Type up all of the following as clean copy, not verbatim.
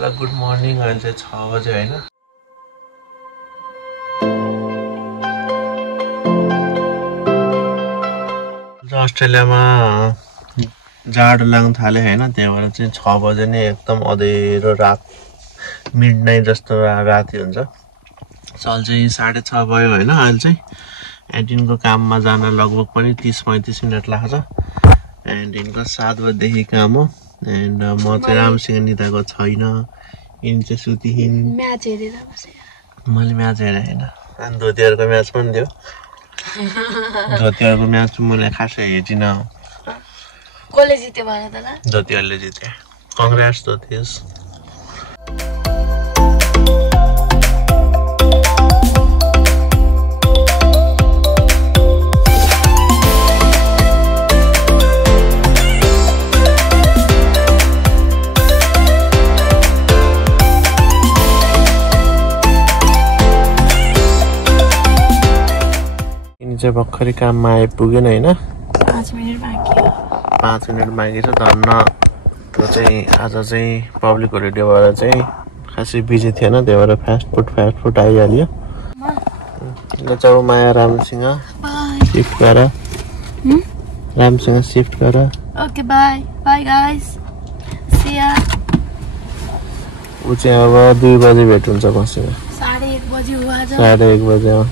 ल good morning अहिले चाहिँ 6 बजे हैन अस्ट्रेलियामा जाडो लाग्न थाल्यो हैन त्यही भएर चाहिँ 6 बजे नै एकदम अँधेरो रात मिडनाइट जस्तो राति हुन्छ सल चाहिँ 6:30 भयो हैन अहिले चाहिँ एन्टिनको काममा जान लगभग पनि 30-35 मिनेट लाग्छ एन्टिनको 7 बजेदेखि काम हो एन्ड म चाहिँ राम्रोसँग निदाएको छैन इन चाहिँ सुतिहिन म्याच हेरेर बसे मैले म्याच हेरे हैन अनि धोतीहरुको म्याच पनि थियो धोतीहरुको म्याच मैले खासै हेरिन कसले जित्यो भन त ल धोतीहरुले जिते कंग्रेट्स धोतीस चाहिँ भर्खरै काममा आइपुगेन हैन 5 मिनेट बाँकी हो 5 मिनेट बाँकी छ धन्न त्यो चाहिँ आज चाहिँ पब्लिक होलिडे भएर चाहिँ खासै बिजी थिएन त्यही भएर फास्ट फुड आइहाल्यो ल जाऊ माया रामसँग शिफ्ट गर रामसँग शिफ्ट गर okay bye bye guys see ya उ चाहिँ अब 2 बजे भेट हुन्छ मसँग 1:30 बजे हो आज 1:30 बजे हो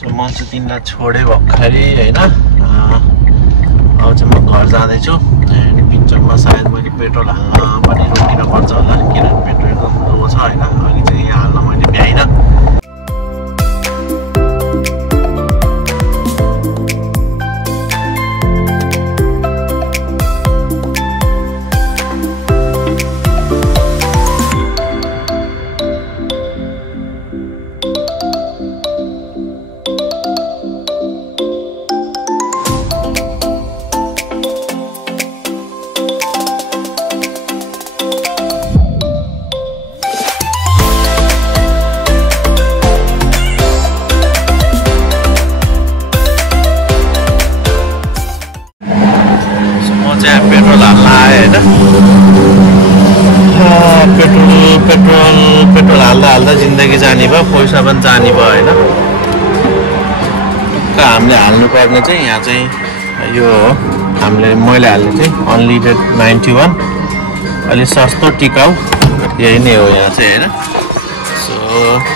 सो म चाहिँ तिमीलाई छोडे भर्खरै हैन अब चाहिँ म घर जाँदैछु पिन्चरमा सायद मैले पेट्रोल हाल्न पनि रोकिन पर्छ होला किनभने पेट्रोल एकदम लो छ हैन अनि चाहिँ यहाँ हाल्न मैले भ्याइन पेट्रोल हाल्न आए हैन पेट्रोल हाल्दा जिन्दगी जाने भयो पैसा पनि जाने भयो हैन हामीले हाल्नु पर्ने चाहिँ यहाँ चाहिँ यो मैले हाल्ने चाहिँ अनलिमिटेड 91 अलि सस्तो टिकाउ यही नै हो यहाँ चाहिँ हैन सो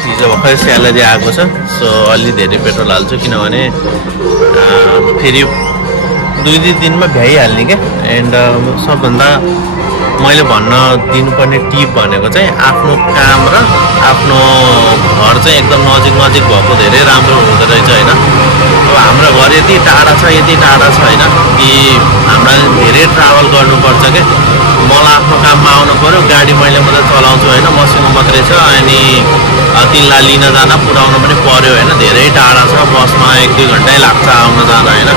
हिजो भर्खरै स्यालेरी आएको छ सो अलि धेरै पेट्रोल हाल्छु किनभने फेरि 2 दिनमा भ्याइहाल्ने क्या एन्ड सबभन्दा मैले भन्न दिनुपर्ने टिप भनेको चाहिँ आफ्नो काम र आफ्नो घर चाहिँ एकदम नजिक भएको धेरै राम्रो हुँदो रहेछ हैन अब हाम्रो घर यति टाढा छ हैन कि हामीलाई धेरै ट्राभल गर्नुपर्छ के मलाई आफ्नो काममा आउनु पर्यो गाडी मैले मात्रै चलाउँछु हैन मसँग मात्रै छ अनि तिनलाई लिन जान पुर्याउनु पनि पर्यो हैन धेरै टाढा छ बसमा 1-2 घण्टै लाग्छ आउन जान हैन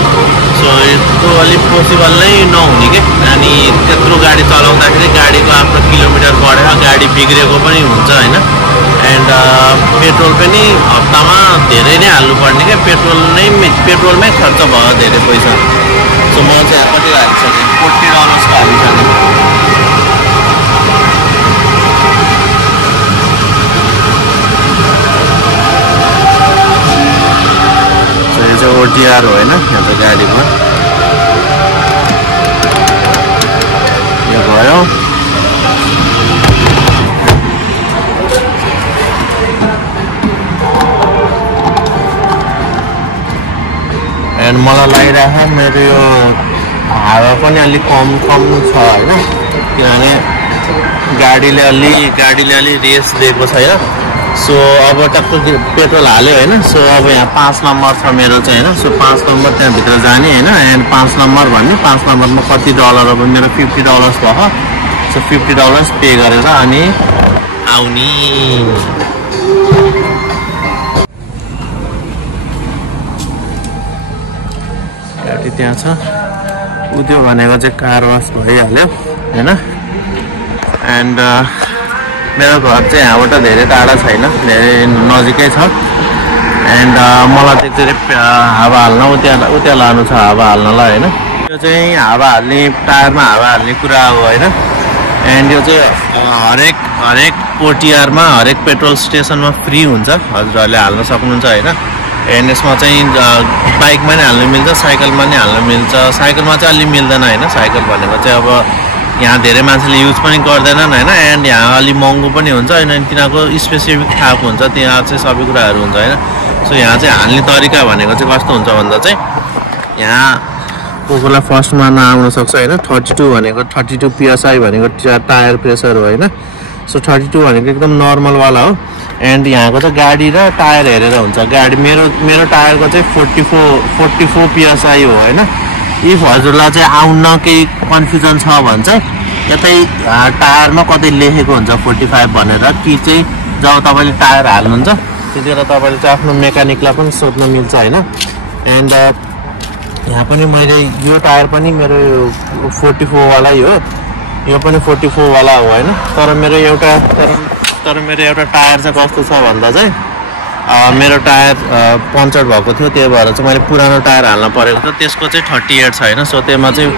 सो यो अलिक पोसिबल नै नहुने के अनि त्यत्रो गाडी चलाउँदाखेरि गाडीको आफ्नो किलोमिटर बढेर गाडी बिग्रेको पनि हुन्छ हैन एन्ड पेट्रोल पनि हप्तामा धेरै नै हाल्नु पर्ने के पेट्रोलमै खर्च भयो धेरै पैसा सो म चाहिँ कति हालिसकेँ $40 हालिसकेँ OTR हो हैन यहाँ त गाडीमा यो भयो एन्ड मलाई लागिरहेको मेरो यो हावा पनि अलि कम छ हैन किनभने गाडीले अलि रेस दिएको छैन सो अब टक्क पेट्रोल हाल्यो हैन सो अब यहाँ 5 नम्बर छ मेरो चाहिँ हैन सो 5 नम्बर त्यहाँ भित्र जाने हैन एन्ड 5 नम्बर भन्ने 5 नम्बरमा कति डलर अब मेरो $50 भयो सो $50 पे गरेर अनि आउने गाडी त्यहाँ छ उद्यो भनेको चाहिँ कार वास भइहाल्यो हैन एन्ड मेरो घर चाहिँ यहाँबाट धेरै टाढा छैन धेरै नजिकै छ एन्ड मलाई त्यसरी हावा हाल्न उता लानु छ हावा हाल्नलाई हैन यो चाहिँ हावा हाल्ने टायरमा हावा हाल्ने कुरा हो हैन एन्ड यो चाहिँ हरेक ओटिआरमा हरेक पेट्रोल स्टेसनमा फ्री हुन्छ, हजुरहरूले हाल्न सक्नुहुन्छ होइन। एन्ड यसमा चाहिँ बाइकमा नि हाल्नु मिल्छ, साइकलमा नि हाल्नु मिल्छ। साइकलमा चाहिँ अलि मिल्दैन होइन, साइकल भनेको चाहिँ अब यहाँ धेरै मान्छेले युज पनि गर्दैनन् होइन। एन्ड यहाँ अलि महँगो पनि हुन्छ होइन, तिनीहरूको स्पेसिफिक थाहा हुन्छ, त्यहाँ चाहिँ सबै कुराहरू हुन्छ होइन। सो यहाँ चाहिँ हाल्ने तरिका भनेको चाहिँ कस्तो हुन्छ भन्दा चाहिँ यहाँ कोही फर्स्टमा नआउन सक्छ होइन। 32 भनेको 32 PSI भनेको टायर प्रेसर हो होइन। सो 32 भनेको एकदम नर्मलवाला हो। एन्ड यहाँको चाहिँ गाडी र टायर हेरेर हुन्छ। गाडी मेरो टायरको चाहिँ 44 PSI हो होइन। इफ हजुरलाई चाहिँ आउन केही कन्फ्युजन छ भने चाहिँ यतै टायरमा कतै लेखेको हुन्छ 45 भनेर, कि चाहिँ जब तपाईँले टायर हाल्नुहुन्छ त्यतिखेर तपाईँले चाहिँ आफ्नो मेकानिकलाई पनि सोध्न मिल्छ होइन। एन्ड यहाँ पनि मैले यो टायर पनि मेरो 44 वाला हो, यो पनि 44 वाला हो होइन। तर मेरो एउटा टायर चाहिँ कस्तो छ भन्दा चाहिँ मेरो टायर पङ्चर भएको थियो, त्यही भएर चाहिँ मैले पुरानो टायर हाल्न परेको थियो। त्यसको चाहिँ 38 छ होइन। सो त्यसमा चाहिँ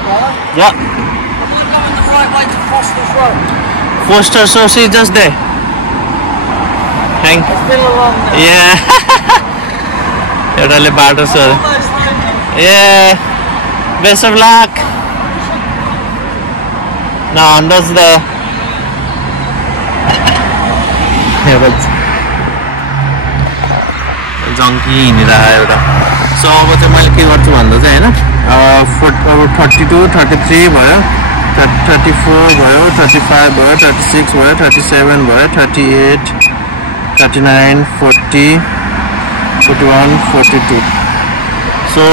पोस्टर सो सी जस्ट दे एउटाले बाटो सो बेस्ट अफ लक न जङ्की हिँडिरहेको एउटा। सो अब चाहिँ मैले के गर्छु भन्दा चाहिँ होइन 32, 33 भयो, 34 भयो, 35 भयो, 36 भयो, 37 भयो, 38, 39, 40, 41, 42। सो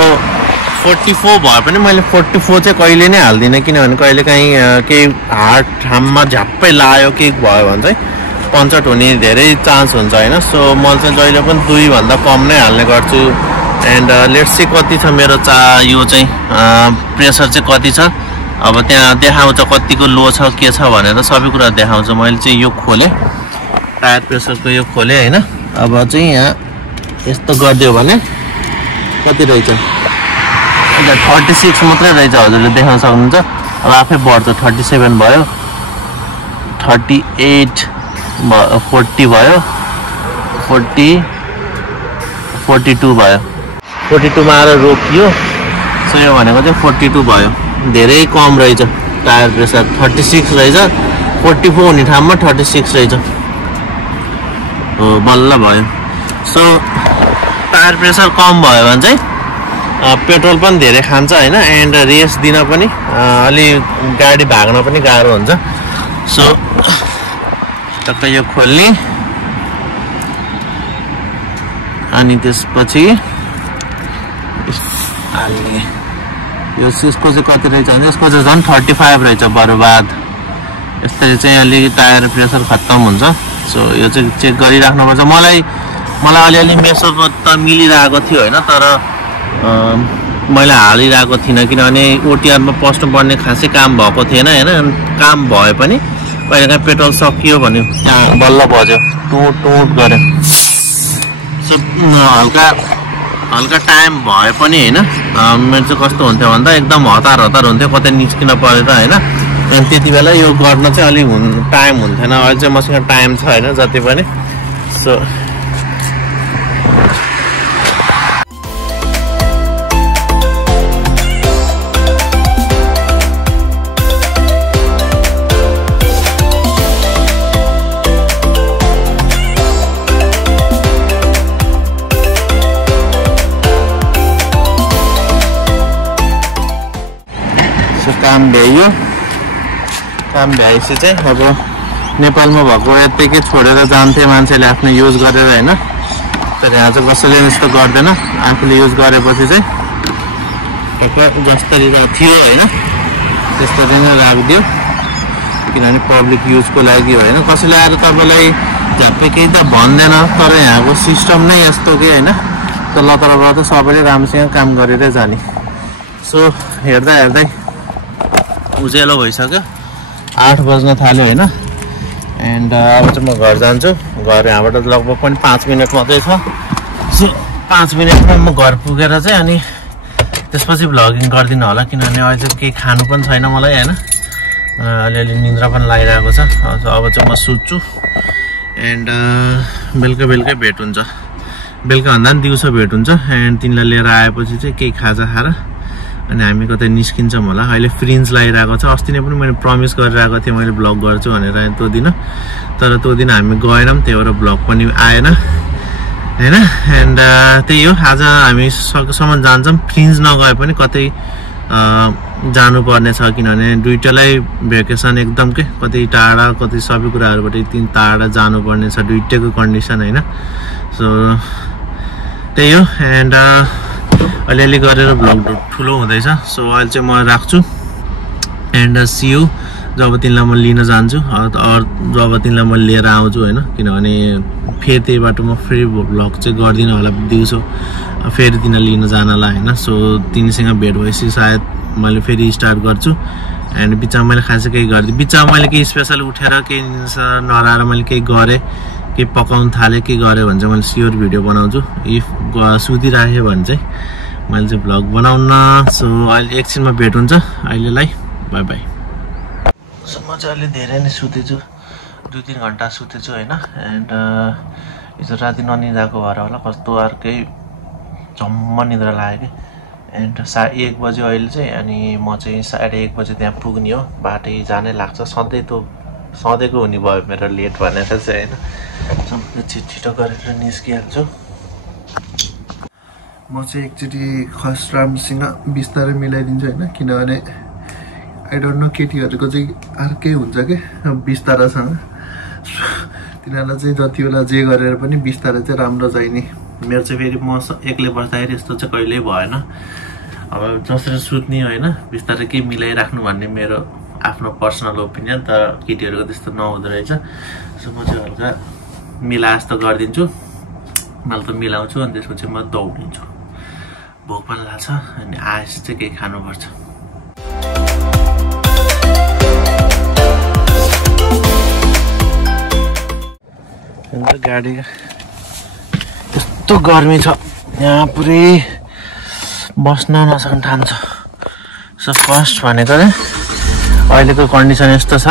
44 भए पनि मैले 44 चाहिँ कहिले नै हाल्दिनँ, किनभने कहिले काहीँ केही हार्ड ठाममा झ्याप्पै लायो केही भयो भने चाहिँ पञ्चर हुने धेरै चान्स हुन्छ होइन। सो म चाहिँ जहिले पनि 2 भन्दा कम नै हाल्ने गर्छु। एन्ड लेट्स सी कति छ मेरो यो चाहिँ प्रेसर चाहिँ कति छ। अब त्यहाँ देखाउँछ कतिको लो छ के छ भनेर सबै कुरा देखाउँछ। मैले चाहिँ यो खोलेँ, टायर प्रेसरको यो खोलेँ होइन। अब चाहिँ यहाँ यस्तो गरिदियो भने कति रहेछ, 36 मात्रै रहेछ, हजुरले देख्न सक्नुहुन्छ। अब आफै बढ्छ, 37 भयो, 38 40 भयो, 40, 42 भयो, 42 मा आएर रोकियो। सो यो भनेको चाहिँ 42 भयो, धेरै कम रहेछ टायर प्रेसर। 36 रहेछ, 44 हुने ठाउँमा 36 रहेछ, हो बल्ल भयो। सो टायर प्रेसर कम भयो भने चाहिँ पेट्रोल पनि धेरै खान्छ होइन। एन्ड रेस दिन पनि अलि गाडी भाग्न पनि गाह्रो हुन्छ। सो टक्क यो खोल्ने अनि त्यसपछि हाल्ने। यो यसको चाहिँ कति रहेछ भने यसको चाहिँ झन् 35 रहेछ बर्बाद। यस्तै चाहिँ अलि टायर प्रेसर खत्तम हुन्छ। सो यो चाहिँ चेक गरिराख्नुपर्छ। मलाई अलिअलि मेसरमा त मिलिरहेको थियो होइन, तर मैले हालिरहेको थिइनँ किनभने ओटिआरमा पस्नुपर्ने खासै काम भएको थिएन होइन। काम भए पनि कहिलेकाहीँ पेट्रोल सकियो भने त्यहाँ बल्ल बज्यो, टुट गऱ्यो। सो हल्का टाइम भए पनि होइन, मेरो चाहिँ कस्तो हुन्थ्यो भन्दा एकदम हतार हुन्थ्यो, कतै निस्किन परेर होइन। अनि त्यति बेला यो गर्न चाहिँ अलिक टाइम हुन्थेन। अहिले चाहिँ मसँग टाइम छ होइन जति पनि। सो काम भ्याएपछि चाहिँ अब नेपालमा भएको यत्तिकै छोडेर जान्थे मान्छेले आफ्नो युज गरेर होइन। तर यहाँ चाहिँ कसैले यस्तो गर्दैन, आफूले युज गरेपछि चाहिँ जसरी थियो होइन त्यस्तरी नै राखिदियो, किनभने पब्लिक युजको लागि होइन। कसैले आएर तपाईँलाई झ्याप्पै केही त भन्दैन, तर यहाँको सिस्टम नै यस्तो कि होइन। त लतरबाट सबैले राम्रोसँग काम गरेरै जाने। सो हेर्दै उज्यालो भइसक्यो, 8 बज्न थाल्यो होइन। एन्ड अब चाहिँ म घर जान्छु। घर यहाँबाट लगभग पनि 5 मिनट मात्रै छ। सो 5 मिनटमा म घर पुगेर चाहिँ अनि त्यसपछि भ्लगिङ गरिदिनु होला, किनभने अहिले चाहिँ केही खानु पनि छैन मलाई होइन। अलिअलि निन्द्रा पनि लागिरहेको छ। अब चाहिँ म सुत्छु एन्ड बेलुकै भेट हुन्छ। बेलुका भन्दा पनि दिउँसो भेट हुन्छ एन्ड तिनलाई लिएर आएपछि चाहिँ केही खाजा खाएर अनि हामी कतै निस्किन्छौँ होला। अहिले फ्रिन्ज लगाइरहेको छ। अस्ति नै पनि मैले प्रमिस गरिरहेको थिएँ मैले ब्लग गर्छु भनेर त्यो दिन, तर त्यो दिन हामी गएनौँ, त्यही भएर ब्लग पनि आएन हैन। एन्ड त्यही हो, आज हामी सकेसम्म जान्छौँ। फ्रिन्ज नगए पनि कतै जानुपर्ने छ, किनभने दुइटालाई भ्याकेसन एकदम के कतै टाढा कतै सबै कुराहरूबाट टाढा जानुपर्ने छ, दुइटैको कन्डिसन हैन। सो त्यही हो एन्ड अलिअलि गरेर भ्लग ठुलो हुँदैछ। सो अहिले चाहिँ म राख्छु एन्ड सी यू जब तिनलाई म लिन जान्छु, जब तिनलाई म लिएर आउँछु होइन, किनभने फेरि त्यही बाटो म फेरि भ्लग चाहिँ गर्दिनँ होला दिउँसो, फेरि तिनीलाई लिन जानलाई होइन। सो तिनीसँग भेट भएपछि सायद मैले फेरि स्टार्ट गर्छु एन्ड बिचमा मैले खासै केही गरिदिएँ, बिचमा मैले केही स्पेसल उठेर केही नराएर मैले केही गरेँ, केही पकाउनु थालेँ, के गरेँ भने चाहिँ मैले स्योर भिडियो बनाउँछु। इफ सुतिराखेँ भने चाहिँ मैले चाहिँ भ्लग बनाउन। सो अहिले एकछिनमा भेट हुन्छ, अहिलेलाई बाई बाई। सो म चाहिँ अहिले धेरै नै सुतेछु, 2-3 घन्टा सुतेछु होइन। एन्ड हिजो राति ननिदाएको भएर होला कस्तो अर्कै झम्म निद्रा लाग्यो कि। एन्ड 1 बज्यो अहिले चाहिँ, अनि म चाहिँ 1:30 बजे त्यहाँ पुग्ने हो, बाटै जानै लाग्छ सधैँको हुने भयो मेरो लेट भनेर चाहिँ होइन। छिटो गरेर निस्किहाल्छु। म चाहिँ एकचोटि खसरामसँग बिस्तारै मिलाइदिन्छु होइन, किनभने आई डोन्ट नो केटीहरूको चाहिँ अर्कै हुन्छ कि बिस्तारासँग। तिनीहरूलाई चाहिँ जति बेला जे गरेर पनि बिस्तारै चाहिँ राम्रो चाहिने। मेरो चाहिँ फेरि म एक्लै बस्दाखेरि यस्तो चाहिँ कहिल्यै भएन। अब जसरी सुत्ने होइन बिस्तारै केही मिलाइराख्नु भन्ने मेरो आफ्नो पर्सनल ओपिनियन, तर केटीहरूको त्यस्तो नहुँदो रहेछ। सो म चाहिँ हल्का मिलाए जस्तो गरिदिन्छु, मैले त मिलाउँछु अनि त्यसपछि म दौडिन्छु। भोक पनि लाग्छ अनि आएपछि चाहिँ केही खानुपर्छ। गाडी यस्तो गर्मी छ यहाँ, पुरै बस्न नसक्ने ठान्छ। सो फर्स्ट भनेको चाहिँ अहिलेको कन्डिसन यस्तो छ,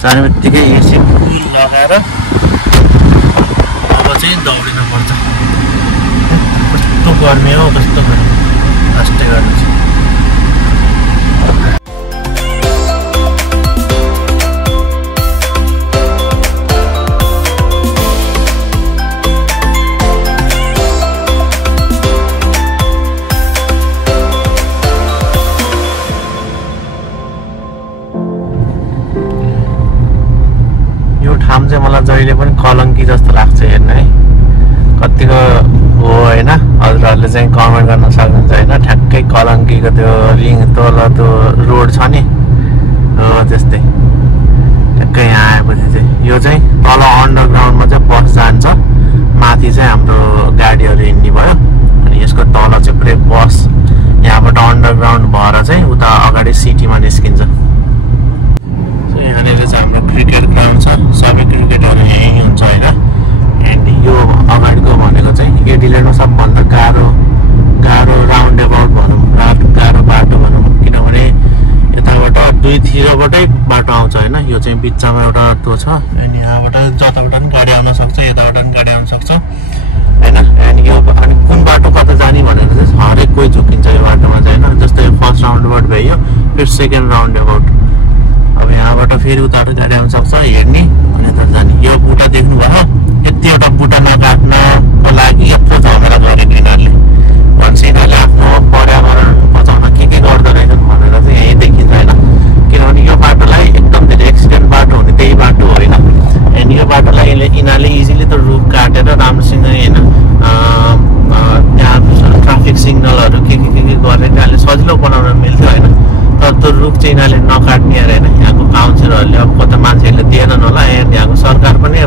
जाने बित्तिकै एसी लगाएर अब चाहिँ दौडिनु पर्छ। कस्तो गर्मी हो, कस्तो गर्मी, फास्टै गर्नु छ। ठाम चाहिँ मलाई जहिले पनि कलङ्की जस्तो लाग्छ हेर्नु है, कतिको हो होइन। हजुरहरूले चाहिँ कमेन्ट गर्न सक्नुहुन्छ होइन, ठ्याक्कै कलङ्कीको त्यो रिङ तल त्यो रोड छ नि हो त्यस्तै। ठ्याक्कै यहाँ आएपछि चाहिँ यो चाहिँ तल अन्डरग्राउन्डमा चाहिँ बस जान्छ, माथि चाहिँ हाम्रो गाडीहरू हिँड्ने भयो, अनि यसको तल चाहिँ पुरै बस यहाँबाट अन्डरग्राउन्ड भएर चाहिँ उता अगाडि सिटीमा निस्किन्छ। यहाँनिर चाहिँ हाम्रो क्रिकेट ग्राउन्ड छ, सबै क्रिकेटहरू यहीँ हुन्छ होइन। एन्ड यो अगाडिको भनेको चाहिँ एडिलेडमा सबभन्दा गाह्रो राउन्ड एबाउट भनौँ, गाह्रो बाटो भनौँ, किनभने यताबाट दुईतिरबाटै बाटो आउँछ होइन। यो चाहिँ बिचमा एउटा त्यो छ, अनि यहाँबाट जताबाट पनि गाडी आउन सक्छ, यताबाट पनि गाडी आउन सक्छ होइन। अनि यो अनि कुन बाटो कता जाने भनेर चाहिँ हरेक कोही झुकिन्छ यो बाटोमा चाहिँ होइन। जस्तै फर्स्ट राउन्ड एबाउट भयो, फेरि सेकेन्ड राउन्ड एबाउट, अब यहाँबाट फेरि उताबाट गाडी आउन सक्छ, हेर्ने अनि यता जाने। यो बुटा देख्नुभयो, यतिवटा बुटा नकाट्नको लागि यत्रो झमेला गरेको यिनीहरूले भन्छ। यिनीहरूले आफ्नो पर्यावरण बचाउन के गर्दो रहेछन् भनेर चाहिँ यहीँ देखिन्छ होइन, किनभने यो बाटोलाई एकदम धेरै एक्सिडेन्ट बाटो हुने त्यही बाटो होइन। अनि यो बाटोलाई यिनीहरूले इजिली त रुख काटेर राम्रोसँग होइन त्यहाँ ट्राफिक सिग्नलहरू के गरेर यिनीहरूले सजिलो बनाउन मिल्थ्यो होइन। तर त्यो रुख चाहिँ यिनीहरूले नकाट्ने अरे होइन। यहाँको काउन्सिलरहरूले अब कता मान्छेहरूले दिएनन् होला, एन्ड यहाँको सरकार पनि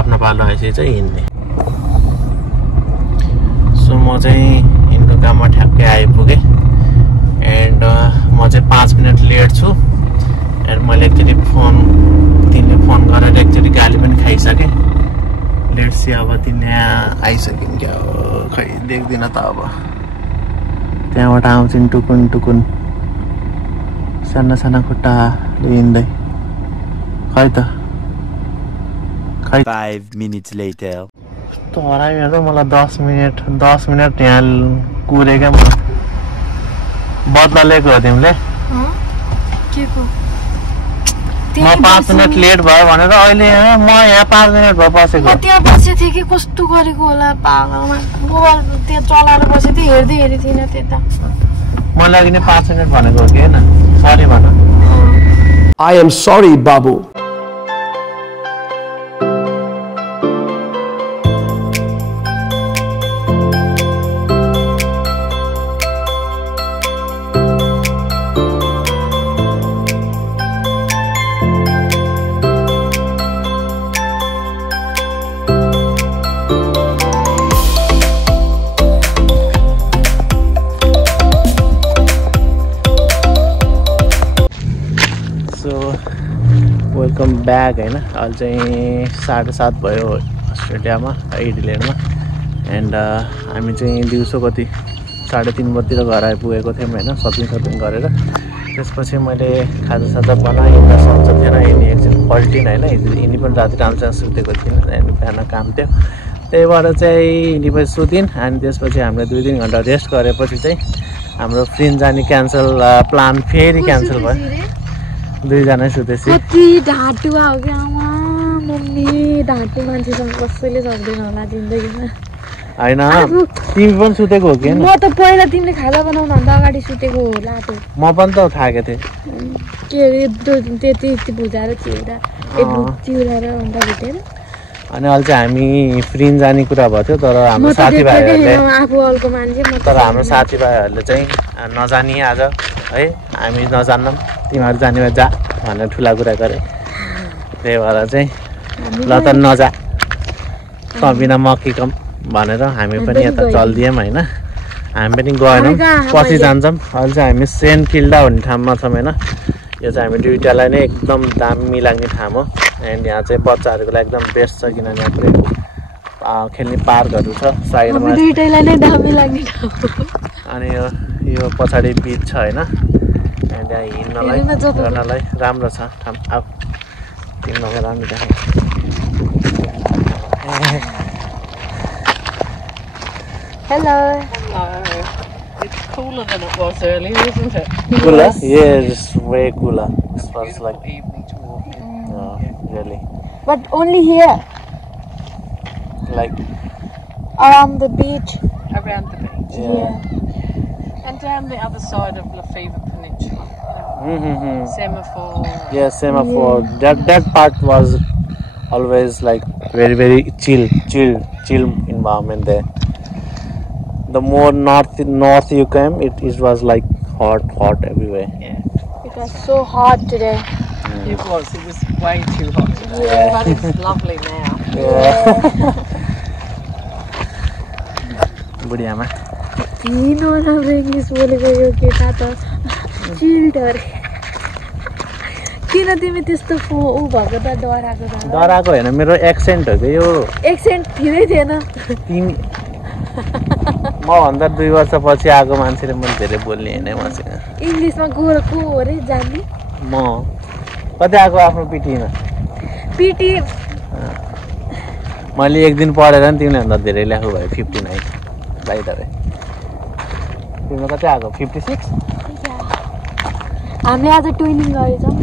आफ्नो पालो आएपछि चाहिँ हिँड्ने। सो म चाहिँ यिनको काममा ठ्याक्कै आइपुगेँ एन्ड म चाहिँ 5 मिनट लेट छु एन्ड मैले एकचोटि तिनले फोन गरेर एकचोटि गाली पनि खाइसकेँ। लेट सी अब तिनले आइसक्यो क्या हो, खै देख्दिनँ त अब। त्यहाँबाट आउँछन् टुकुन टुकुन साना साना खुट्टाले हिँड्दै। खै त खै 5 minutes later. त हराइहाल्छ मलाई 10 मिनट यहाँ कुरेकै म बदला लिएको हो तिमीले। म 5 मिनट लेट भयो भनेर अहिले म यहाँ 5 मिनट भयो बसेको। त्यहाँ बसेको थिएँ कि कस्तो गरेको होला पागलमा। मोबाइल त्यहाँ चलाएर बसेको थिएँ, हेर्दै थिइनँ त्यता। मलाई लागि नि 5 मिनट भनेको हो कि होइन? सरी भन। I am sorry, Babu. Welcome back होइन। अहिले चाहिँ 7:30 भयो अस्ट्रेलियामा, एडिलेडमा। एन्ड हामी चाहिँ दिउँसो कति 3:30 बजीतिर घर आइपुगेको थियौँ होइन, सपिङ गरेर। त्यसपछि मैले खाजासाजा बनाएँ। यिनीहरू सन्चो थिएन, यिनी एकछिन पल्टिन होइन। यिनी पनि राति राम्रोसँग सुतेको थिएन, अनि बिहान काम थियो, त्यही भएर चाहिँ यिनी पनि सुतिन्। अनि त्यसपछि हामीले 2-3 घन्टा रेस्ट गरेपछि चाहिँ हाम्रो फ्रिन्ज जाने क्यान्सल प्लान फेरि क्यान्सल भयो। 2 जना सुतेपछि कति ढाँटु आयो कि आमा मम्मी। ढाँटु मान्छेसँग कसैले सक्दैन होला जिन्दगीमा। होइन तिमी पनि सुतेको हो कि? म त पहिला तिमीले खाजा बनाउनुभन्दा अगाडि सुतेको हो लाटो। म पनि त थाकेको थिएँ। के अरे त्यति भुजाएर चिउरा र अन्डा भुटेर। अनि अहिले चाहिँ हामी फ्रिन्ज जाने कुरा भएको थियो, तर हाम्रो साथीभाइहरूले चाहिँ नजाने आज है, हामी नजान्नौँ, तिमीहरू जाने भए जा भनेर ठुला कुरा गरे। त्यही भएर चाहिँ ल त नजा त बिना म के कम भनेर हामी पनि यता चलिदियौँ होइन। हामी पनि गएनौँ, पछि जान्छौँ। अहिले चाहिँ हामी सेन्ट किल्डा भन्ने ठाउँमा छौँ होइन। यो चाहिँ हामी दुईवटालाई नै एकदम दामी लाग्ने ठाउँ हो। एन्ड यहाँ चाहिँ बच्चाहरूको लागि एकदम बेस्ट छ, किनभने यहाँ पुरै खेल्ने पार्कहरू छ साइडमा। दुईटैलाई नै दामी लाग्ने ठाउँ। अनि यो पछाडि बिच छ होइन। एन्ड यहाँ हिँड्नलाई गर्नलाई राम्रो छ ठाउँ। आऊ तिमीलाई राम्रो देखाएँ। Hello. It's cooler than it was earlier, isn't it? Cooler? Yeah, it's way cooler. It was like evening to walk in. really. But only here, Like around the beach. Around the beach. yeah. And down the other side of Lefevre Peninsula. Semaphore. Yeah, semaphore. That part was always like very chill environment there. The more north you came, it was like hot everywhere. Yeah. It was so hot today. It was way too hot today. Yeah. But it's lovely now. बुढियामा नराम्रो English बोलेको यो केटा त चिल्टर। किन तिमी त्यस्तो ऊ भएको त डराएको होइन, मेरो एक्सेन्ट हो कि यो। एक्सेन्ट थिएनै थिएन। तिमी मभन्दा 2 वर्षपछि आएको मान्छेले मैले धेरै बोल्ने होइन मसँग। इङ्ग्लिसमा को हो रे जान्ने? म कतै आएको आफ्नो पिटीमा। पिटी मैले एक दिन पढेर नि तिमीले भन्दा धेरै ल्याएको भयो। 59 बाइ द वे। तिम्रो कतै आएको? 56? हामीले आज ट्विनिङ गरेछौँ नि।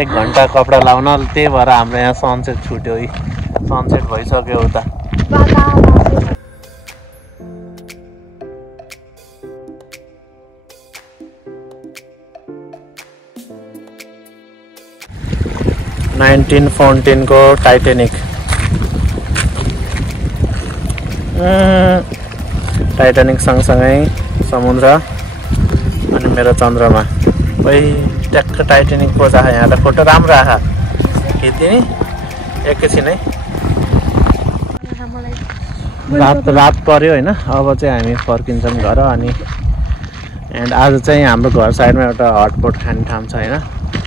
1 घन्टा कपडा लाउन, त्यही भएर हाम्रो यहाँ सनसेट छुट्यो। सनसेट भइसक्यो उता। को टाइटेनिक सँगसँगै समुद्र अनि मेरो चन्द्रमा। ट्याक्क टाइटेनिक पोज आयो यहाँ त फोटो राम्रो आयो खिच्दिने एकैछिन है रात पर्यो होइन अब चाहिँ हामी फर्किन्छौँ घर अनि एन्ड आज चाहिँ हाम्रो घर साइडमा एउटा हटपट खाने ठाउँ छ होइन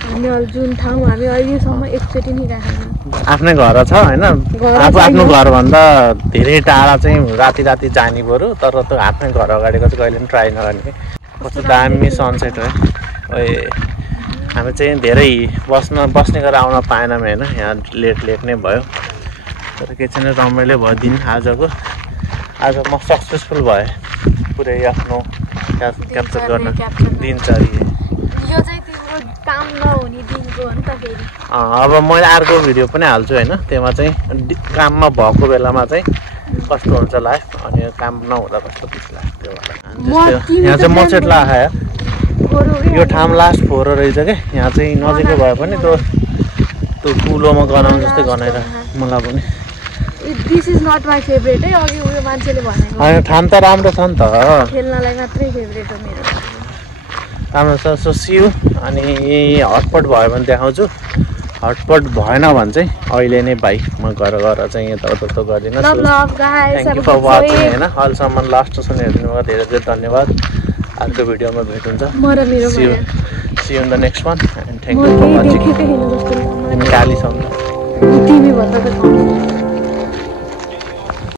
हामी जुन ठाउँ हामी अहिलेसम्म एकचोटि नि राखेन आफ्नै घर छ होइन आफ्नो घरभन्दा धेरै टाढा चाहिँ राति जाने बरु तर त्यो आफ्नै घर अगाडिको चाहिँ कहिले पनि ट्राई नगर्ने कस्तो दामी सनसेट है हामी चाहिँ धेरै बस्ने गरेर आउन पाएनौँ होइन यहाँ लेट नै भयो तर के छैन रमाइलो भयो दिन आजको आज म सक्सेसफुल भएँ पुरै आफ्नो क्याप्चर गर्न दिनचर्या यो चाहिँ तिम्रो काम नहुने दिनको हो नि त फेरि अब मैले अर्को भिडियो पनि हाल्छु होइन त्यसमा चाहिँ काममा भएको बेलामा चाहिँ कस्तो हुन्छ लाइफ अनि काम नहुँदा कस्तो पिस लाग्छ त्यो यहाँ चाहिँ मचेट लाग्यो यो ठाउँ लास्ट फोहोर रहेछ क्या यहाँ चाहिँ नजिकै भए पनि त्यो कुलोमा गनाउनु जस्तै गनाएर मलाई पनि this is not my favourite है अघि उयो मान्छेले भनेको होइन ठाउँ त राम्रो छ नि त खेल्नलाई मात्रै फेभरेट हो मेरो राम्रो छ सो सिउ अनि हटपट भयो भने देखाउँछु हटपट भएन भने चाहिँ अहिले नै भाइ म घर चाहिँ यताउता गर्दिनँ थ्याङ्क यू फर वाचिङ होइन अहिलेसम्म लास्टसम्म हेरिदिनु धेरै धेरै धन्यवाद अर्को भिडियोमा भेट हुन्छ see you in the next one and thank you for watching गाली सम्झ टिभी भन्दा त